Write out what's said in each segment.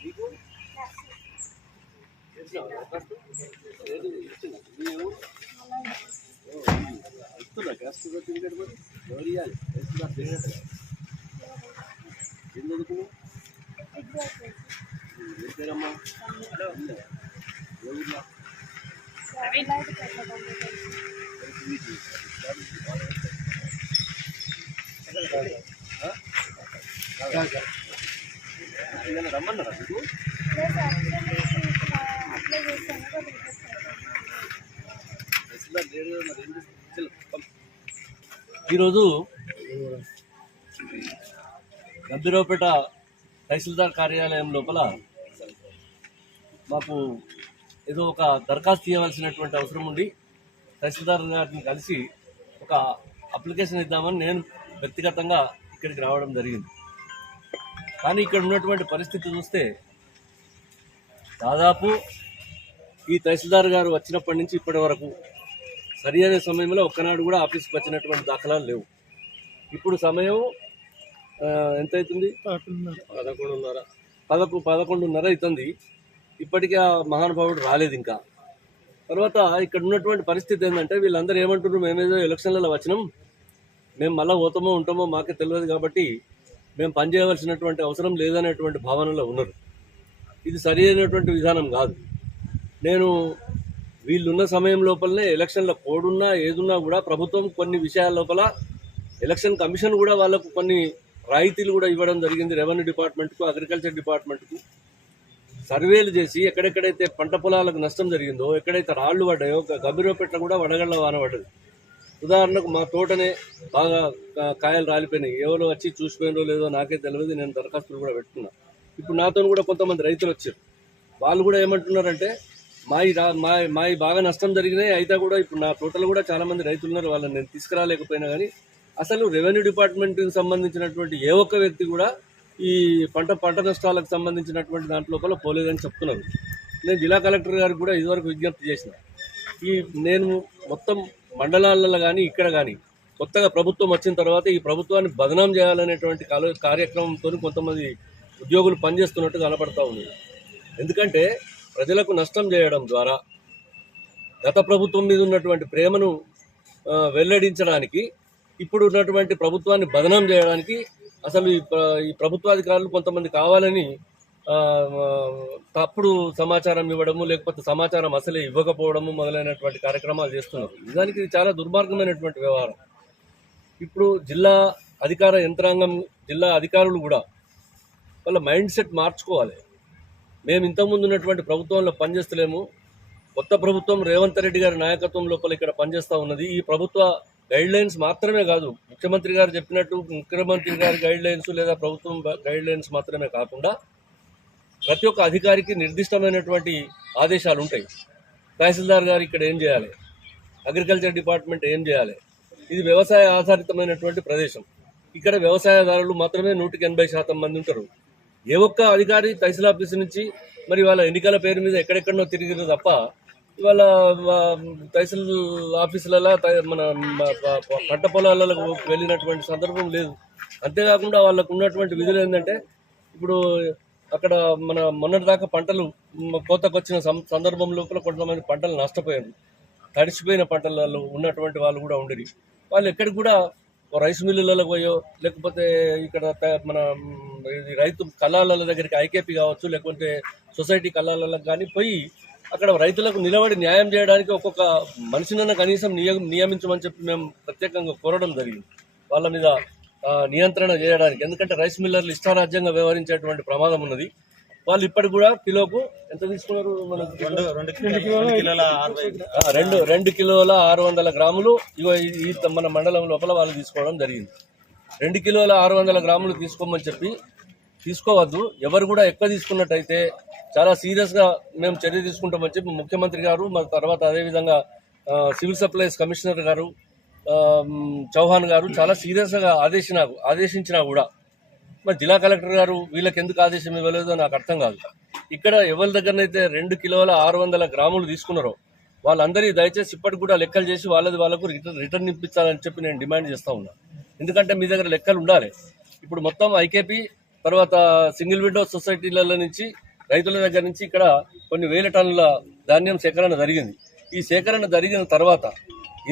నీకు తెలుసా? ఏది ఇచ్చిందా? మీ ఎవరు? ఇస్తున్నా గ్యాస్ సర్టిఫికేట్ మరి ఎవరు ఇవ్వాలి ఇస్తున్నా తెలియదు ఏం చదువుకున్నావు ఏ పేరమ్మా ఊర్లో? ఆ? ఏదైనా రమ్మన్నారా మీకు. ఈరోజు గంభీరావుపేట తహసీల్దార్ కార్యాలయం లోపల మాకు ఏదో ఒక దరఖాస్తు ఇవ్వవలసినటువంటి అవసరం ఉండి తహసీల్దార్ గారిని కలిసి ఒక అప్లికేషన్ ఇద్దామని నేను వ్యక్తిగతంగా ఇక్కడికి రావడం జరిగింది. కానీ ఇక్కడ ఉన్నటువంటి పరిస్థితి చూస్తే దాదాపు ఈ తహసీల్దార్ గారు వచ్చినప్పటి నుంచి ఇప్పటి వరకు సరి అయిన సమయంలో ఒక్కనాడు కూడా ఆఫీస్కి వచ్చినటువంటి దాఖలాలు లేవు. ఇప్పుడు సమయం ఎంత అవుతుంది పదకొండున్నర. పదకొ పదకొండున్నర అవుతుంది. ఇప్పటికీ ఆ మహానుభావుడు రాలేదు ఇంకా. తర్వాత ఇక్కడ ఉన్నటువంటి పరిస్థితి ఏంటంటే వీళ్ళందరూ ఏమంటున్నారు? మేమేదో ఎలక్షన్లలో వచ్చినాం. మేము మళ్ళీ పోతామో ఉంటామో మాకే తెలియదు కాబట్టి మేము పనిచేయవలసినటువంటి అవసరం లేదనేటువంటి భావనలో ఉన్నారు. ఇది సరి అయినటువంటి విధానం కాదు. నేను వీళ్ళున్న సమయం లోపలనే ఎలక్షన్ల కోడున్నా ఏదున్నా కూడా ప్రభుత్వం కొన్ని విషయాల లోపల ఎలక్షన్ కమిషన్ కూడా వాళ్ళకు కొన్ని రాయితీలు కూడా ఇవ్వడం జరిగింది రెవెన్యూ డిపార్ట్మెంట్కు అగ్రికల్చర్ డిపార్ట్మెంట్కు. సర్వేలు చేసి ఎక్కడెక్కడైతే పంట పొలాలకు నష్టం జరిగిందో ఎక్కడైతే రాళ్ళు పడ్డాయో గంభీరపెట్ట కూడా వడగళ్ళ వాన పడ్డది. ఉదాహరణకు మా తోటనే బాగా కాయలు రాలిపోయినాయి. ఎవరు వచ్చి చూసిపోయినో లేదో నాకే తెలియదు నేను దరఖాస్తులు కూడా పెట్టుకున్నా. ఇప్పుడు నాతో కూడా కొంతమంది రైతులు వచ్చారు. వాళ్ళు కూడా ఏమంటున్నారంటే మాయి రా మాయి మాయి బాగా నష్టం జరిగినాయి. అయితే కూడా ఇప్పుడు నా తోటలో కూడా చాలామంది రైతులు ఉన్నారు. వాళ్ళని నేను తీసుకురాలేకపోయినా కానీ అసలు రెవెన్యూ డిపార్ట్మెంట్కి సంబంధించినటువంటి ఏ ఒక్క వ్యక్తి కూడా ఈ పంట పంట నష్టాలకు సంబంధించినటువంటి దాంట్లో లోపల పోలేదని చెప్తున్నారు. నేను జిల్లా కలెక్టర్ గారికి కూడా ఇదివరకు విజ్ఞప్తి చేసిన. ఈ నేను మొత్తం మండలాలలో కానీ ఇక్కడ కానీ కొత్తగా ప్రభుత్వం వచ్చిన తర్వాత ఈ ప్రభుత్వాన్ని బదనాం చేయాలనేటువంటి కార్యక్రమంతో కొంతమంది ఉద్యోగులు పనిచేస్తున్నట్టు కనపడతా ఉంది. ఎందుకంటే ప్రజలకు నష్టం చేయడం ద్వారా గత ప్రభుత్వం మీద ఉన్నటువంటి ప్రేమను వెల్లడించడానికి ఇప్పుడు ఉన్నటువంటి ప్రభుత్వాన్ని బదనాం చేయడానికి అసలు ఈ ప్రభుత్వాధికారులు కొంతమంది కావాలని తప్పుడు సమాచారం ఇవ్వడము లేకపోతే సమాచారం అసలే ఇవ్వకపోవడము మొదలైనటువంటి కార్యక్రమాలు చేస్తున్నారు. నిజానికి ఇది చాలా దుర్మార్గమైనటువంటి వ్యవహారం. ఇప్పుడు జిల్లా అధికార యంత్రాంగం జిల్లా అధికారులు కూడా వాళ్ళ మైండ్ సెట్ మార్చుకోవాలి. మేము ఇంతకుముందు ఉన్నటువంటి ప్రభుత్వంలో పనిచేస్తలేము. కొత్త ప్రభుత్వం రేవంత్ రెడ్డి గారి నాయకత్వం లోపల ఇక్కడ పనిచేస్తూ ఉన్నది. ఈ ప్రభుత్వ గైడ్ లైన్స్ మాత్రమే కాదు ముఖ్యమంత్రి గారు చెప్పినట్టు ముఖ్యమంత్రి గారి గైడ్ లైన్స్ లేదా ప్రభుత్వం గైడ్ లైన్స్ మాత్రమే కాకుండా ప్రతి ఒక్క అధికారికి నిర్దిష్టమైనటువంటి ఆదేశాలు ఉంటాయి. తహసీల్దార్ గారు ఇక్కడ ఏం చేయాలి? అగ్రికల్చర్ డిపార్ట్మెంట్ ఏం చేయాలి? ఇది వ్యవసాయ ఆధారితమైనటువంటి ప్రదేశం. ఇక్కడ వ్యవసాయదారులు మాత్రమే నూటికి ఎనభై శాతం మంది ఉంటారు. ఏ ఒక్క అధికారి తహసీల్ ఆఫీస్ నుంచి మరి వాళ్ళ ఎన్నికల పేరు మీద ఎక్కడెక్కడనో తిరిగిన తప్ప ఇవాళ తహసీల్ ఆఫీసులలో త- మన పంట పొలాలకు వెళ్ళినటువంటి సందర్భం లేదు. అంతేకాకుండా వాళ్ళకు ఉన్నటువంటి విధులు ఏంటంటే ఇప్పుడు అక్కడ మన మొన్నటి దాకా పంటలు కోతకొచ్చిన కోతకు వచ్చిన సందర్భం లోపల కొంతమంది పంటలు నష్టపోయారు. తడిసిపోయిన పంటలలో ఉన్నటువంటి వాళ్ళు కూడా ఉండేది వాళ్ళు ఎక్కడికి కూడా రైస్ మిల్లులలో పోయో లేకపోతే ఇక్కడ త- మన ఇది రైతు కళాల దగ్గరికి ఐకేపీ కావచ్చు లేకుంటే సొసైటీ కళాలకు కానీ పోయి అక్కడ రైతులకు నిలబడి న్యాయం చేయడానికి ఒక్కొక్క మనిషినన్న కనీసం నియ- నియమించమని చెప్పి మేము ప్రత్యేకంగా కోరడం జరిగింది. వాళ్ళ మీద నియంత్రణ చేయడానికి. ఎందుకంటే రైస్ మిల్లర్లు ఇష్టారాజ్యంగా వ్యవహరించేటువంటి ప్రమాదం ఉన్నది. వాళ్ళు ఇప్పటికి కూడా కిలోకు ఎంత తీసుకున్నారు మనకి? రెండు రెండు కిలోల ఆరు వందల గ్రాములు ఇగో ఈ మన మండలం లోపల వాళ్ళు తీసుకోవడం జరిగింది. రెండు కిలోల ఆరు వందల గ్రాములు తీసుకోమని చెప్పి తీసుకోవద్దు. ఎవరు కూడా ఎక్కువ తీసుకున్నట్టయితే చాలా సీరియస్గా మేము చర్య తీసుకుంటామని చెప్పి ముఖ్యమంత్రి గారు మరి తర్వాత అదేవిధంగా సివిల్ సప్లైస్ కమిషనర్ గారు చౌహాన్ గారు చాలా సీరియస్గా ఆదేశిన ఆదేశించినా కూడా మరి జిల్లా కలెక్టర్ గారు వీళ్ళకి ఎందుకు ఆదేశం ఇవ్వలేదో నాకు అర్థం కాదు. ఇక్కడ ఎవరి దగ్గరనైతే రెండు కిలోల ఆరు వందల గ్రాములు తీసుకున్నారో వాళ్ళందరికీ దయచేసి ఇప్పటికి కూడా లెక్కలు చేసి వాళ్ళది వాళ్ళకు రిటర్న్ రిటర్న్ ఇప్పించాలని చెప్పి నేను డిమాండ్ చేస్తూ ఉన్నా. ఎందుకంటే మీ దగ్గర లెక్కలు ఉండాలి. ఇప్పుడు మొత్తం ఐకేపీ తర్వాత సింగిల్ విండో సొసైటీల నుంచి రైతుల దగ్గర నుంచి ఇక్కడ కొన్ని వేల టన్నుల ధాన్యం సేకరణ జరిగింది. ఈ సేకరణ జరిగిన తర్వాత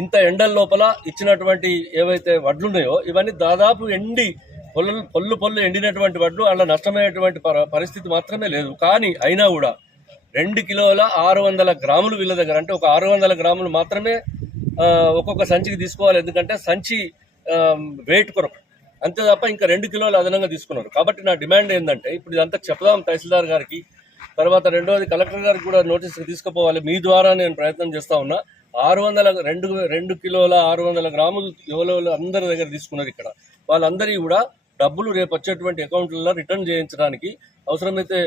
ఇంత ఎండల లోపల ఇచ్చినటువంటి ఏవైతే వడ్లు ఉన్నాయో ఇవన్నీ దాదాపు ఎండి పొల్లు పొల్లు పొల్లు ఎండినటువంటి వడ్లు అలా నష్టమయ్యేటువంటి పరిస్థితి మాత్రమే లేదు. కానీ అయినా కూడా రెండు కిలోల ఆరు వందల గ్రాములు వీళ్ళ దగ్గర అంటే ఒక ఆరు వందల గ్రాములు మాత్రమే ఒక్కొక్క సంచికి తీసుకోవాలి. ఎందుకంటే సంచి వెయిట్ కొరకు. అంతే తప్ప ఇంకా రెండు కిలోలు అదనంగా తీసుకున్నారు. కాబట్టి నా డిమాండ్ ఏంటంటే ఇప్పుడు ఇదంతా చెప్దాం తహసీల్దార్ గారికి. తర్వాత రెండవది కలెక్టర్ గారికి కూడా నోటీస్ తీసుకుపోవాలి. మీ ద్వారా నేను ప్రయత్నం చేస్తా ఉన్నా. ఆరు వందల రెండు రెండు కిలోల ఆరు వందల గ్రాములు యువలు అందరి దగ్గర తీసుకున్నారు ఇక్కడ. వాళ్ళందరికీ కూడా డబ్బులు రేపు వచ్చేటువంటి అకౌంట్లలో రిటర్న్ చేయించడానికి అవసరమైతే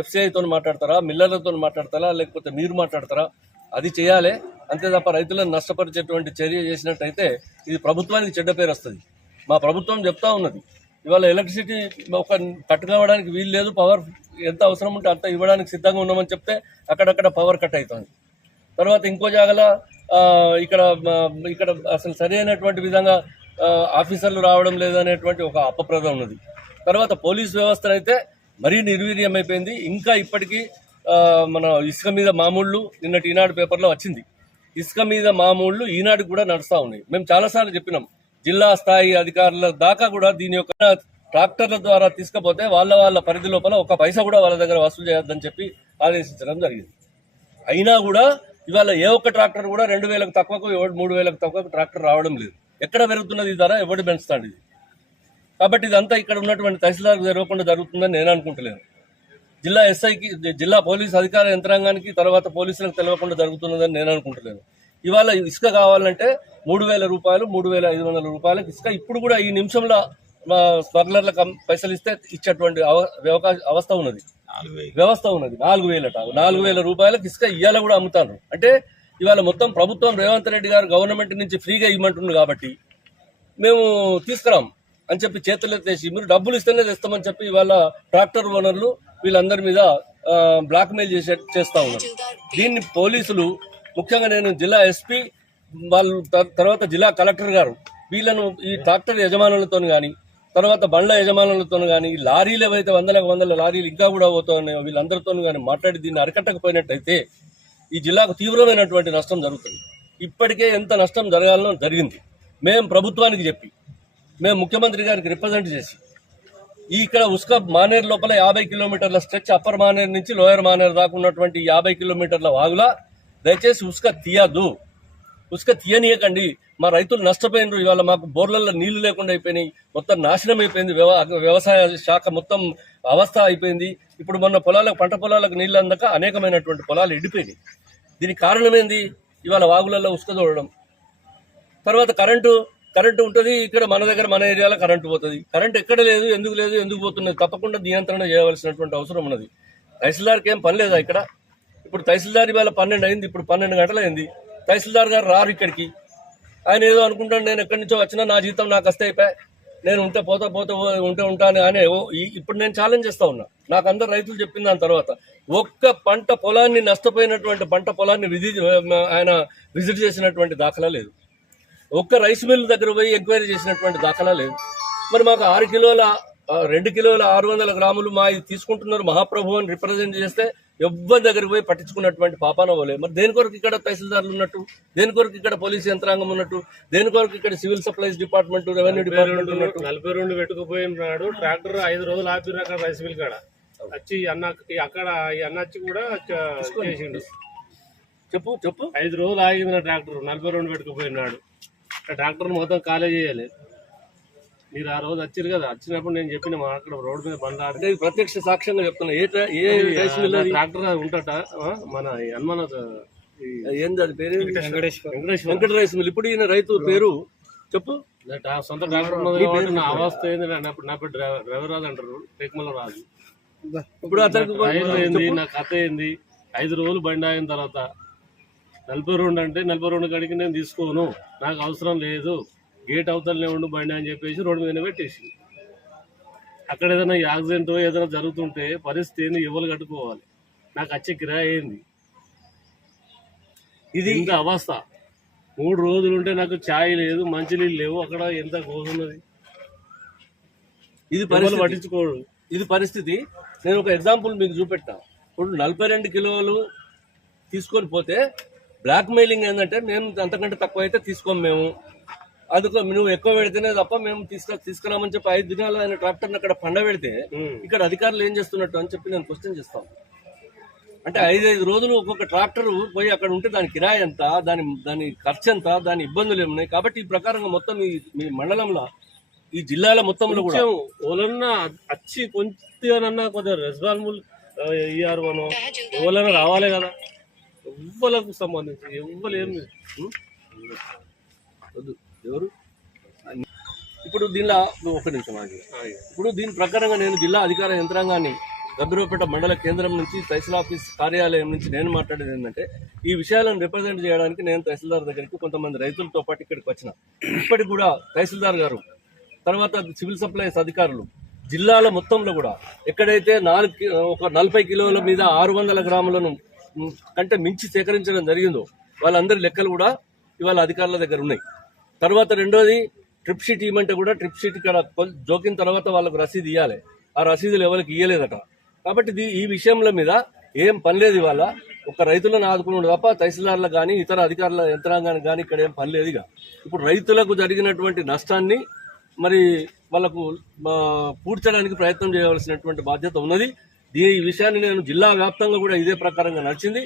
ఎఫ్సిఐతో మాట్లాడతారా మిల్లర్లతో మాట్లాడతారా లేకపోతే మీరు మాట్లాడతారా? అది చేయాలి. అంతే తప్ప రైతులను నష్టపరిచేటువంటి చర్య చేసినట్టయితే ఇది ప్రభుత్వానికి చెడ్డ పేరు వస్తుంది. మా ప్రభుత్వం చెప్తా ఉన్నది. ఇవాళ ఎలక్ట్రిసిటీ ఒక కట్ కావడానికి వీలు లేదు పవర్ ఎంత అవసరం ఉంటే అంత ఇవ్వడానికి సిద్ధంగా ఉన్నామని చెప్తే అక్కడక్కడ పవర్ కట్ అవుతుంది. తర్వాత ఇంకో జాగల ఇక్కడ ఇక్కడ అసలు సరైనటువంటి విధంగా ఆఫీసర్లు రావడం లేదనేటువంటి ఒక అపప్రదం ఉన్నది. తర్వాత పోలీస్ వ్యవస్థ అయితే మరీ నిర్వీర్యం అయిపోయింది ఇంకా ఇప్పటికీ మన ఇసుక మీద మామూళ్ళు నిన్నటి ఈనాడు పేపర్లో వచ్చింది. ఇసుక మీద మామూళ్ళు ఈనాడు కూడా నడుస్తూ ఉన్నాయి. మేము చాలాసార్లు చెప్పినాం. జిల్లా స్థాయి అధికారుల దాకా కూడా దీని యొక్క ట్రాక్టర్ల ద్వారా తీసుకపోతే వాళ్ళ వాళ్ళ పరిధి లోపల ఒక పైసా కూడా వాళ్ళ దగ్గర వసూలు చేయొద్దని చెప్పి ఆదేశించడం జరిగింది. అయినా కూడా ఇవాళ ఏ ఒక్క ట్రాక్టర్ కూడా రెండు వేలకు తక్కువకు మూడు వేలకు తక్కువకు ట్రాక్టర్ రావడం లేదు. ఎక్కడ పెరుగుతున్నది ఈ ధర ఎవడు పెంచుతాడు ఇది? కాబట్టి ఇదంతా ఇక్కడ ఉన్నటువంటి తహసీల్దార్ జరగకుండా జరుగుతుందని నేను అనుకుంటలేను. జిల్లా ఎస్ఐకి జిల్లా పోలీస్ అధికార యంత్రాంగానికి తర్వాత పోలీసులకు తెలియకుండా జరుగుతున్నదని నేను అనుకుంటలేను. ఇవాళ ఇసుక కావాలంటే మూడు వేల రూపాయలు మూడు వేల ఐదు వందల రూపాయలకు ఇసుక. ఇప్పుడు కూడా ఈ నిమిషంలో స్మగ్లర్లకు పైసలు ఇస్తే ఇచ్చేటువంటి అవస్థ ఉన్నది. వ్యవస్థ ఉన్నది. నాలుగు వేలట. నాలుగు వేల రూపాయలకు ఇసుక ఇయ్యాల కూడా అమ్ముతాను. అంటే ఇవాళ మొత్తం ప్రభుత్వం రేవంత్ రెడ్డి గారు గవర్నమెంట్ నుంచి ఫ్రీగా ఇవ్వమంటుంది కాబట్టి మేము తీసుకురాం అని చెప్పి చేతులు ఎత్తేసి మీరు డబ్బులు ఇస్తేనే తెస్తామని చెప్పి ఇవాళ ట్రాక్టర్ ఓనర్లు వీళ్ళందరి మీద బ్లాక్ మెయిల్ చేసే చేస్తా ఉన్నారు. దీన్ని పోలీసులు ముఖ్యంగా నేను జిల్లా ఎస్పీ వాళ్ళు తర్వాత జిల్లా కలెక్టర్ గారు వీళ్ళను ఈ ట్రాక్టర్ యజమానులతో కానీ తర్వాత బండ్ల యజమానులతో కానీ ఈ లారీలు ఏవైతే వందలకు వందల లారీలు ఇంకా కూడా పోతున్నాయో వీళ్ళందరితో కానీ మాట్లాడి దీన్ని అరికట్టకపోయినట్టయితే ఈ జిల్లాకు తీవ్రమైనటువంటి నష్టం జరుగుతుంది. ఇప్పటికే ఎంత నష్టం జరగాలనో జరిగింది. మేము ప్రభుత్వానికి చెప్పి మేము ముఖ్యమంత్రి గారికి రిప్రజెంట్ చేసి ఈ ఇక్కడ ఉస్క మానేర్ లోపల యాభై కిలోమీటర్ల స్ట్రెచ్ అప్పర్ మానేర్ నుంచి లోయర్ మానేర్ దాకా ఉన్నటువంటి యాభై కిలోమీటర్ల వాగులా దయచేసి ఉస్క తీయద్దు. ఉసుక తీయనీయకండి. మా రైతులు నష్టపోయినారు. ఇవాళ మాకు బోర్లలో నీళ్ళు లేకుండా అయిపోయినాయి. మొత్తం నాశనం అయిపోయింది. వ్యవ- వ్యవసాయ శాఖ మొత్తం అవస్థ అయిపోయింది. ఇప్పుడు మొన్న పొలాలకు పంట పొలాలకు నీళ్ళు అందక అనేకమైనటువంటి పొలాలు ఎండిపోయినాయి. దీనికి కారణం ఏంది ఇవాళ వాగులలో ఉసుక చూడడం తర్వాత కరెంటు కరెంటు ఉంటుంది. ఇక్కడ మన దగ్గర మన ఏరియాలో కరెంటు పోతుంది. కరెంటు ఎక్కడ లేదు ఎందుకు లేదు ఎందుకు పోతున్నది తప్పకుండా నియంత్రణ చేయవలసినటువంటి అవసరం ఉన్నది. తహసీల్దార్కి ఏం పని లేదా ఇక్కడ? ఇప్పుడు తహసీల్దార్ ఇవాళ పన్నెండు అయింది. ఇప్పుడు పన్నెండు గంటలు అయింది తహసీల్దార్ గారు రారు ఇక్కడికి. ఆయన ఏదో అనుకుంటాను నేను ఎక్కడి నుంచో వచ్చినా నా జీతం నాకు వస్తే అయిపోయి. నేను ఉంటే పోతా పోతా ఉంటే ఉంటాను అని ఓ ఇప్పుడు నేను ఛాలెంజ్ చేస్తా ఉన్నా. నాకు అందరు రైతులు చెప్పిన దాని తర్వాత ఒక్క పంట పొలాన్ని నష్టపోయినటువంటి పంట పొలాన్ని విజిట్ ఆయన విజిట్ చేసినటువంటి దాఖలా లేదు. ఒక్క రైస్ మిల్ దగ్గర పోయి ఎంక్వైరీ చేసినటువంటి దాఖలా లేదు. మరి మాకు ఆరు కిలోల రెండు కిలోల ఆరు వందల గ్రాములు మా ఇది తీసుకుంటున్నారు మహాప్రభు అని రిప్రజెంట్ చేస్తే ఎవ్వరి దగ్గరికి పోయి పట్టించుకున్నటువంటి పాపాన పోలే మరి దేని కొరకు ఇక్కడ తహసీల్దార్లు ఉన్నట్టు? దేని కొరకు ఇక్కడ పోలీస్ యంత్రాంగం ఉన్నట్టు? దేని కొరకు ఇక్కడ civil supplies department revenue department ఉన్నట్టు? నలభై రెండు పెట్టుకుపోయినాడు. ట్రాక్టర్ ఐదు రోజులు ఆపిర్రు అక్కడ రైస్ మిల్ కాడ. వచ్చి అన్న అక్కడ ఈ అన్న వచ్చి కూడా చేసిండు. చెప్పు చెప్పు. ఐదు రోజులు ఆగింది ట్రాక్టర్. నలభై రెండు పెట్టుకుపోయినాడు. ఆ ట్రాక్టర్ మొత్తం ఖాళీ చేయాలి. మీరు ఆ రోజు వచ్చారు కదా వచ్చినప్పుడు నేను చెప్పిన మా అక్కడ రోడ్డు మీద బండ్ల ఆడి అంటే ఇది ప్రత్యక్ష సాక్ష్యంగా చెప్తున్నా ఏ ఏ రైస్ మిల్ అది? ట్రాక్టర్ ఉంటట మన హనుమాన ఏంది అది పేరు? వెంకటేశ్వర. వెంకట రైస్ మిల్ ఇప్పుడు ఈయన రైతు పేరు చెప్పు. సొంత కాబట్టి నా అవస్థ ఏంది నా నా పేరు డ్రైవర్ డ్రైవర్ రాదు అంటారు టెక్మల రాదు ఇప్పుడు అతనికి నా కథ ఏంది? ఐదు రోజులు బండి ఆగిన తర్వాత నలభై రెండు అంటే నలభై రెండు కాడికి నేను తీసుకోను నాకు అవసరం లేదు. గేట్ అవతలనే ఉండు బండి అని చెప్పేసి రోడ్డు మీదనే పెట్టేసి అక్కడ ఏదైనా యాక్సిడెంట్ ఏదైనా జరుగుతుంటే పరిస్థితి ఏంది? ఎవరు కట్టుకోవాలి? నాకు వచ్చే కిరాయి ఏంది? ఇది ఇంత అవస్థ. మూడు రోజులు ఉంటే నాకు ఛాయ్ లేదు మంచినీళ్ళు లేవు. అక్కడ ఎంత కోసున్నది ఇది పరిస్థితి. పట్టించుకోడు ఇది పరిస్థితి. నేను ఒక ఎగ్జాంపుల్ మీకు చూపెట్టా. ఇప్పుడు నలభై రెండు కిలోలు తీసుకొని పోతే బ్లాక్ మెయిలింగ్ ఏంటంటే మేము అంతకంటే తక్కువ అయితే తీసుకోము మేము. అందుకో నువ్వు ఎక్కువ పెడితేనే తప్ప మేము తీసుకు తీసుకురామని చెప్పి ఐదు దినాలు ఆయన ట్రాక్టర్ని అక్కడ పండ పెడితే. ఇక్కడ అధికారులు ఏం చేస్తున్నట్టు అని చెప్పి నేను క్వశ్చన్ చేస్తాను అంటే ఐదు ఐదు రోజులు ఒక్కొక్క ట్రాక్టర్ పోయి అక్కడ ఉంటే దాని కిరాయి ఎంత దాని దాని ఖర్చు ఎంత దాని ఇబ్బందులు ఏమున్నాయి కాబట్టి ఈ ప్రకారంగా మొత్తం ఈ మీ మండలంలో ఈ జిల్లాల మొత్తంలో కూడా ఎవరన్నా వచ్చి కొంచెం కొద్దిగా రెస్పాన్సిబుల్ ఇయ్యారు మనం ఎవరైనా రావాలి కదా ఎవ్వలకు సంబంధించి. ఉం? వద్దు. ఎవరు? ఇప్పుడు దీనిలో ఒక నిమిషం ఆగి. ఇప్పుడు దీని ప్రకారంగా నేను జిల్లా అధికార యంత్రాంగాన్ని గబ్బిరపేట మండల కేంద్రం నుంచి తహసీల్ ఆఫీస్ కార్యాలయం నుంచి నేను మాట్లాడేది ఏంటంటే ఈ విషయాలను రిప్రజెంట్ చేయడానికి నేను తహసీల్దార్ దగ్గరికి కొంతమంది రైతులతో పాటు ఇక్కడికి వచ్చిన. ఇప్పటికి కూడా తహసీల్దార్ గారు తర్వాత సివిల్ సప్లైస్ అధికారులు జిల్లాల మొత్తంలో కూడా ఎక్కడైతే నాలుగు ఒక నలభై కిలోల మీద ఆరు వందల గ్రాములను కంటే మించి సేకరించడం జరిగిందో వాళ్ళందరి లెక్కలు కూడా ఇవాళ అధికారుల దగ్గర ఉన్నాయి. తర్వాత రెండోది ట్రిప్ షీట్ ఇవ్వమంటే కూడా ట్రిప్ షీట్ ఇక్కడ జోకిన తర్వాత వాళ్ళకు రసీదు ఇవ్వాలి ఆ రసీదులు ఎవరికి ఇవ్వలేదట కాబట్టి ఈ విషయంలో మీద ఏం పని లేదు ఇవాళ. ఒక రైతులను ఆదుకున్నాడు తప్ప తహసీల్దార్లకు కానీ ఇతర అధికారుల యంత్రాంగానికి కానీ ఇక్కడ ఏం పని లేదు ఇక. ఇప్పుడు రైతులకు జరిగినటువంటి నష్టాన్ని మరి వాళ్ళకు పూడ్చడానికి ప్రయత్నం చేయవలసినటువంటి బాధ్యత ఉన్నది. దీని ఈ విషయాన్ని నేను జిల్లా వ్యాప్తంగా కూడా ఇదే ప్రకారంగా నడిచింది.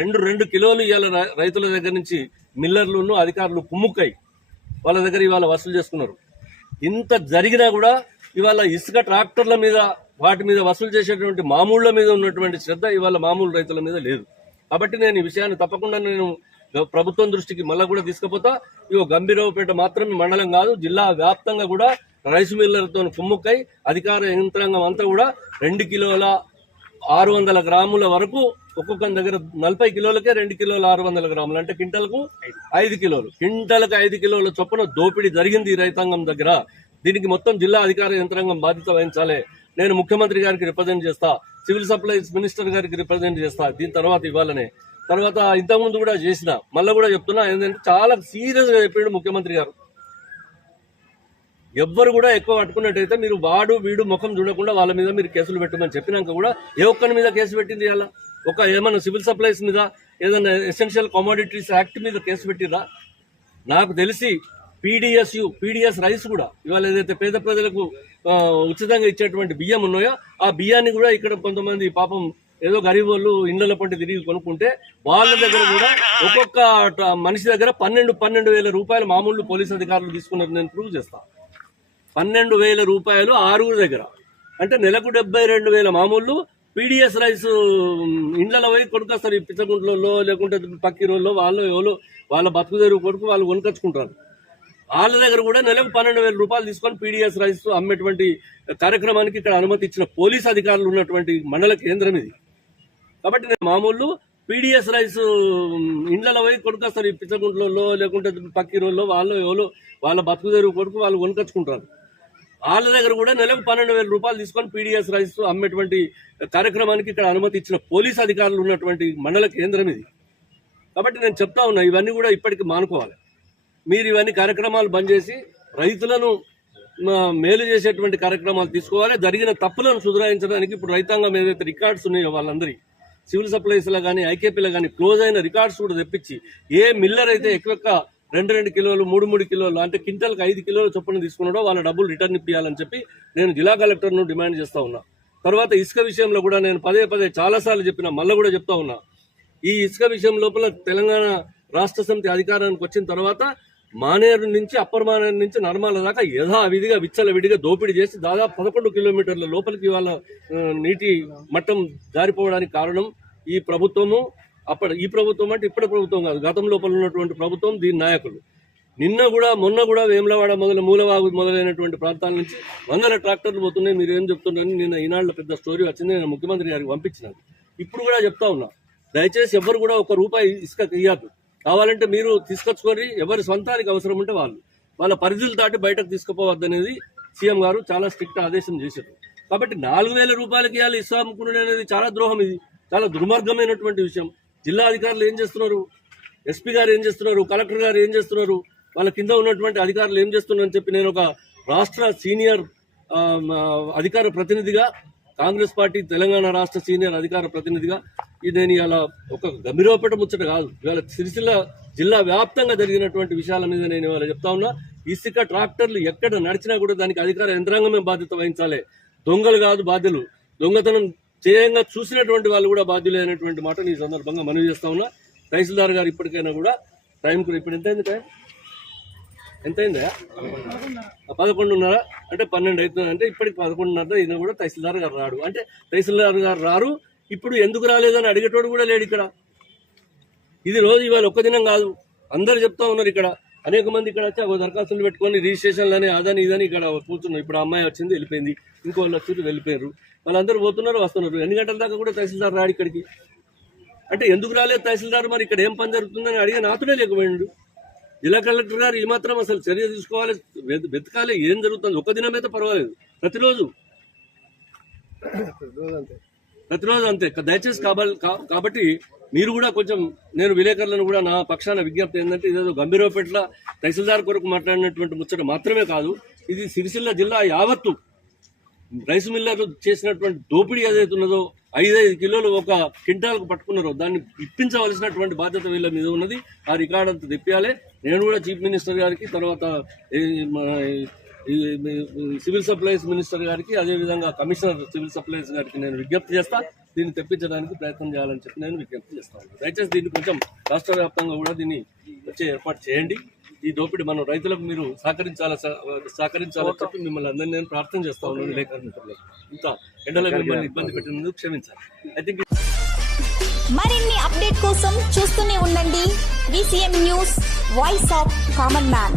రెండు రెండు కిలోలు ఇవాళ రైతుల దగ్గర నుంచి మిల్లర్లును అధికారులు కుమ్ముక్కాయి వాళ్ళ దగ్గర ఇవాళ వసూలు చేసుకున్నారు. ఇంత జరిగినా కూడా ఇవాళ ఇసుక ట్రాక్టర్ల మీద వాటి మీద వసూలు చేసేటువంటి మామూళ్ళ మీద ఉన్నటువంటి శ్రద్ధ ఇవాళ మామూలు రైతుల మీద లేదు. కాబట్టి నేను ఈ విషయాన్ని తప్పకుండా నేను ప్రభుత్వం దృష్టికి మళ్ళీ కూడా తీసుకుపోతా. ఇవో గంభీరావుపేట మాత్రమే మండలం కాదు జిల్లా వ్యాప్తంగా కూడా రైస్ మిల్లర్తో కుమ్ముక్కై అధికార యంత్రాంగం అంతా కూడా రెండు కిలోల ఆరు వందల గ్రాముల వరకు ఒక్కొక్క దగ్గర నలభై కిలోలకే రెండు కిలోలు ఆరు వందల గ్రాములు. అంటే క్వింటల్కు ఐదు కిలోలు. క్వింటల్కి ఐదు కిలోల చొప్పున దోపిడీ జరిగింది ఈ రైతాంగం దగ్గర. దీనికి మొత్తం జిల్లా అధికార యంత్రాంగం బాధ్యత వహించాలి. నేను ముఖ్యమంత్రి గారికి రిప్రజెంట్ చేస్తా. సివిల్ సప్లైస్ మినిస్టర్ గారికి రిప్రజెంట్ చేస్తా. దీని తర్వాత ఇవ్వాలనే. తర్వాత ఇంతకుముందు కూడా చేసిన. మళ్ళీ కూడా చెప్తున్నా. ఏంటంటే చాలా సీరియస్గా చెప్పిండు ముఖ్యమంత్రి గారు. ఎవ్వరు కూడా ఎక్కువ పట్టుకున్నట్టయితే మీరు వాడు వీడు ముఖం చూడకుండా వాళ్ళ మీద మీరు కేసులు పెట్టమని చెప్పినాక కూడా ఏ ఒక్కరి మీద కేసు పెట్టింది అలా ఒక ఏమన్నా సివిల్ సప్లైస్ మీద ఏదైనా ఎసెన్షియల్ కమోడిటీస్ యాక్ట్ మీద కేసు పెట్టిరా నాకు తెలిసి పీడిఎస్యు పీడిఎస్ రైస్ కూడా ఇవాళ ఏదైతే పేద ప్రజలకు ఉచితంగా ఇచ్చేటువంటి బియ్యం ఉన్నాయో ఆ బియ్యాన్ని కూడా ఇక్కడ కొంతమంది పాపం ఏదో గరీబ్ వాళ్ళు ఇళ్ళ పంట తిరిగి కొనుక్కుంటే వాళ్ళ దగ్గర కూడా ఒక్కొక్క మనిషి దగ్గర పన్నెండు పన్నెండు వేల రూపాయలు మామూలు పోలీస్ అధికారులు తీసుకున్నారు నేను ప్రూవ్ చేస్తా. పన్నెండు వేల రూపాయలు ఆరుగురు దగ్గర. అంటే నెలకు డెబ్బై రెండు వేల మామూలు పీడిఎస్ రైస్ ఇండ్లలో పోయి కొనుక్కొస్తారు ఈ పిచ్చగుంట్లలో లేకుంటే పక్కిరోళ్ళు వాళ్ళు ఎవరో వాళ్ళ బతుకు తెరువు కొడుకు వాళ్ళు కొనుకొచ్చుకుంటారు. వాళ్ళ దగ్గర కూడా నెలకు పన్నెండు వేల రూపాయలు తీసుకొని పీడిఎస్ రైస్ అమ్మేటువంటి కార్యక్రమానికి ఇక్కడ అనుమతి ఇచ్చిన పోలీస్ అధికారులు ఉన్నటువంటి మండల కేంద్రం ఇది. కాబట్టి నేను మామూలు పీడిఎస్ రైస్ ఇండ్లలో పోయి కొనుక్కొస్తారు ఈ పిచ్చగుంట్లలో లేకుంటే పక్కిరోళ్ళు వాళ్ళు ఎవరో వాళ్ళ బతుకు తెరువు కొడుకు వాళ్ళు కొనుకొచ్చుకుంటారు. వాళ్ళ దగ్గర కూడా నెలకు పన్నెండు వేల రూపాయలు తీసుకొని పీడిఎస్ రైస్ అమ్మేటువంటి కార్యక్రమానికి ఇక్కడ అనుమతి ఇచ్చిన పోలీస్ అధికారులు ఉన్నటువంటి మండల కేంద్రం ఇది. కాబట్టి నేను చెప్తా ఉన్నా ఇవన్నీ కూడా ఇప్పటికి మానుకోవాలి. మీరు ఇవన్నీ కార్యక్రమాలు బంద్ చేసి రైతులను మేలు చేసేటువంటి కార్యక్రమాలు తీసుకోవాలి. జరిగిన తప్పులను సుధరాయించడానికి ఇప్పుడు రైతాంగం ఏదైతే రికార్డ్స్ ఉన్నాయో వాళ్ళందరి సివిల్ సప్లైస్లో కానీ ఐకేపీలో కానీ క్లోజ్ అయిన రికార్డ్స్ కూడా తెప్పించి ఏ మిల్లర్ అయితే ఎక్కువ రెండు రెండు కిలోలు మూడు మూడు కిలోలు అంటే క్వింటల్కి ఐదు కిలోల చొప్పున తీసుకున్నాడో వాళ్ళ డబ్బులు రిటర్న్ ఇప్పించాలని చెప్పి నేను జిల్లా కలెక్టర్ను డిమాండ్ చేస్తా ఉన్నా. తర్వాత ఇసుక విషయంలో కూడా నేను పదే పదే చాలాసార్లు చెప్పిన మళ్ళీ కూడా చెప్తా ఉన్నా. ఈ ఇసుక విషయం లోపల తెలంగాణ రాష్ట్ర సమితి అధికారానికి వచ్చిన తర్వాత మానేరు నుంచి అప్పర్ మానేరు నుంచి నర్మాల దాకా యథావిధిగా విచ్చలవిడిగా దోపిడీ చేసి దాదాపు పదకొండు కిలోమీటర్ల లోపలికి వాళ్ళ నీటి మట్టం జారిపోవడానికి కారణం ఈ ప్రభుత్వము. అప్పటి ఈ ప్రభుత్వం అంటే ఇప్పటి ప్రభుత్వం కాదు. గతం లోపల ఉన్నటువంటి ప్రభుత్వం దీని నాయకులు. నిన్న కూడా మొన్న కూడా వేములవాడ మొదలు మూలవాగు మొదలైనటువంటి ప్రాంతాల నుంచి వందల ట్రాక్టర్లు పోతున్నాయి. మీరు ఏం చెప్తున్నారని నిన్న ఈనాళ్ళ పెద్ద స్టోరీ వచ్చింది. నేను ముఖ్యమంత్రి గారికి పంపించినాను. ఇప్పుడు కూడా చెప్తా ఉన్నా. దయచేసి ఎవరు కూడా ఒక రూపాయి ఇసుక ఇయ్యద్దు. కావాలంటే మీరు తీసుకొచ్చుకొని ఎవరి సొంతానికి అవసరం ఉంటే వాళ్ళు. వాళ్ళ పరిధులు దాటి బయటకు తీసుకుపోవద్దనేది సీఎం గారు చాలా స్ట్రిక్ట్ ఆదేశం చేశారు. కాబట్టి నాలుగు వేల రూపాయలకి ఇవ్వాలి ఇస్తా అమ్ముకునే అనేది చాలా ద్రోహం ఇది. చాలా దుర్మార్గమైనటువంటి విషయం. జిల్లా అధికారులు ఏం చేస్తున్నారు? ఎస్పీ గారు ఏం చేస్తున్నారు? కలెక్టర్ గారు ఏం చేస్తున్నారు? వాళ్ళ కింద ఉన్నటువంటి అధికారులు ఏం చేస్తున్నారు అని చెప్పి నేను ఒక రాష్ట్ర సీనియర్ అధికార ప్రతినిధిగా కాంగ్రెస్ పార్టీ తెలంగాణ రాష్ట్ర సీనియర్ అధికార ప్రతినిధిగా ఇది నేను ఇలా ఒక గంభీరపేట ముచ్చట కాదు. ఇవాళ సిరిసిల్ల జిల్లా వ్యాప్తంగా జరిగినటువంటి విషయాల మీద నేను ఇవాళ చెప్తా ఉన్నా. ఇసుక ట్రాక్టర్లు ఎక్కడ నడిచినా కూడా దానికి అధికార యంత్రాంగమే బాధ్యత వహించాలి. దొంగలు కాదు బాధ్యులు. దొంగతనం చేయంగా చూసినటువంటి వాళ్ళు కూడా బాధ్యులైనటువంటి మాట ఈ సందర్భంగా మనవి చేస్తా ఉన్నా. తహసీల్దార్ గారు ఇప్పటికైనా కూడా టైం కూడా ఇప్పుడు ఎంత అయింది టైం? ఎంత అయిందా పదకొండున్నర? అంటే పన్నెండు అవుతుంది. అంటే ఇప్పటికి పదకొండున్నర ఈయన కూడా తహసీల్దార్ గారు రాడు. అంటే తహసీల్దార్ గారు రారు. ఇప్పుడు ఎందుకు రాలేదని అడిగేటోడు కూడా లేడు ఇక్కడ. ఇది రోజు ఇవాళ ఒక్క దినం కాదు. అందరు చెప్తా ఉన్నారు ఇక్కడ. అనేక మంది ఇక్కడ వచ్చి ఒక దరఖాస్తులు పెట్టుకొని రిజిస్ట్రేషన్లని అదని ఇదని ఇక్కడ కూర్చున్నారు. ఇప్పుడు అమ్మాయి వచ్చింది వెళ్ళిపోయింది. ఇంకో వాళ్ళు వచ్చి వెళ్ళిపోయారు. వాళ్ళందరూ పోతున్నారు వస్తున్నారు. ఎన్ని గంటల దాకా కూడా తహసీల్దార్ రాడు ఇక్కడికి. అంటే ఎందుకు రాలేదు తహసీల్దార్? మరి ఇక్కడ ఏం పని జరుగుతుందని అడిగే నాతుడే లేకపోయిండు. జిల్లా కలెక్టర్ గారు ఈ మాత్రం అసలు చర్య తీసుకోవాలి వెత- వెతకాలి ఏం జరుగుతుంది? ఒక దినం అయితే పర్వాలేదు. ప్రతిరోజు. ప్రతిరోజు అంతే. దయచేసి కాబట్టి మీరు కూడా కొంచెం నేను విలేకరులను కూడా నా పక్షాన విజ్ఞప్తి ఏంటంటే ఇదేదో గంభీరపేట్ల తహసీల్దార్ కొరకు మాట్లాడినటువంటి ముచ్చట మాత్రమే కాదు ఇది సిరిసిల్ల జిల్లా యావత్తు రైస్ మిల్లర్లు చేసినటువంటి దోపిడీ ఏదైతే ఉన్నదో ఐదైదు కిలోలు ఒక క్వింటాల్కు పట్టుకున్నారో దాన్ని ఇప్పించవలసినటువంటి బాధ్యత వీళ్ళ మీద ఉన్నది. ఆ రికార్డ్ అంతా తెప్పియాలి. నేను కూడా చీఫ్ మినిస్టర్ గారికి తర్వాత సివిల్ సప్లైస్ మినిస్టర్ గారికి అదేవిధంగా కమిషనర్ సివిల్ సప్లైస్ గారికి నేను విజ్ఞప్తి చేస్తాను దీన్ని తెప్పించడానికి ప్రయత్నం చేయాలని చెప్పి నేను విజ్ఞప్తి చేస్తాను దయచేసి దీన్ని కొంచెం రాష్ట్ర వ్యాప్తంగా కూడా దీన్ని వచ్చే ఏర్పాటు చేయండి. ఈ దోపిడీ మనం రైతులకు మీరు సహకరించాల సహకరించాలని చెప్పి మిమ్మల్ని అందరినీ నేను ప్రార్థన చేస్తా ఉన్నాను మిత్రులకు ఇంత ఎండలో మిమ్మల్ని ఇబ్బంది పెట్టినందుకు క్షమించాలి. ఐ థింక్ మరిన్ని అప్డేట్ కోసం చూస్తూనే ఉండండి. VCM news voice of common man